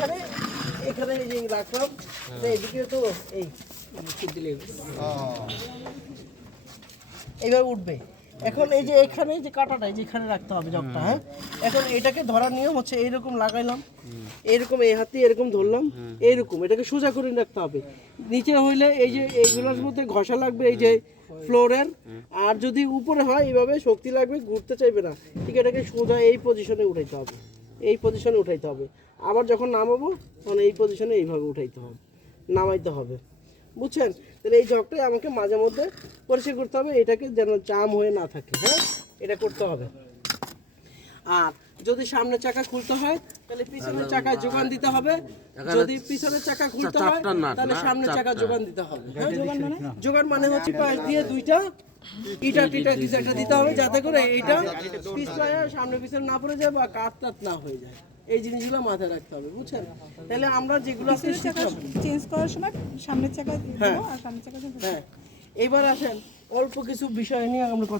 এখানে এখানে এই যে রাখলাম, এদিকে তো এই দিলে এইভাবে উঠবে। এখন এই যে এখানে যে কাঁটাটা যেখানে রাখতে হবে জগটা, হ্যাঁ, এখন এটাকে ধরার নিয়ম হচ্ছে এইরকম লাগাইলাম, এইরকম এই হাতে এরকম ধরলাম, এইরকম এটাকে সোজা করে রাখতে হবে। নিচে হইলে এই যে এইগুলোর মধ্যে ঘষা লাগবে এই যে ফ্লোরের, আর যদি উপরে হয় এইভাবে শক্তি লাগবে, ঘুরতে চাইবে না, ঠিক এটাকে সোজা এই পজিশনে উঠাইতে হবে, এই পজিশনে উঠাইতে হবে। আবার যখন নামাবো তখন এই পজিশনে এইভাবে উঠাইতে হবে, নামাইতে হবে, বুঝছেন? তাহলে এই জগটাই আমাকে মাঝে মধ্যে পরিষ্কার করতে হবে, এটাকে যেন জাম হয়ে না থাকে, হ্যাঁ, এটা করতে হবে। আর যদি সামনের চাকা খুলতে হয় তাহলে পিছনের চাকায় যোগান দিতে হবে, যদি পিছনের চাকা খুলতে হয় তাহলে সামনের চাকা যোগান দিতে হবে। হ্যাঁ, যোগান মানে হচ্ছে পাশ দিয়ে দুইটা ইটা টিটা কিছু একটা দিতে হবে, যাতে করে এইটা পিছলায় সামনে পিছনে না পড়ে যায় বা কাট টাট না হয়ে যায়। এই জিনিসগুলো মাথায় রাখতে হবে, বুঝছেন? তাহলে আমরা যেগুলো চেঞ্জ করার সময় সামনের চাকা দেবো আর সামনের চাকা। হ্যাঁ, এবার আসেন অল্প কিছু বিষয় নিয়ে আমরা কথা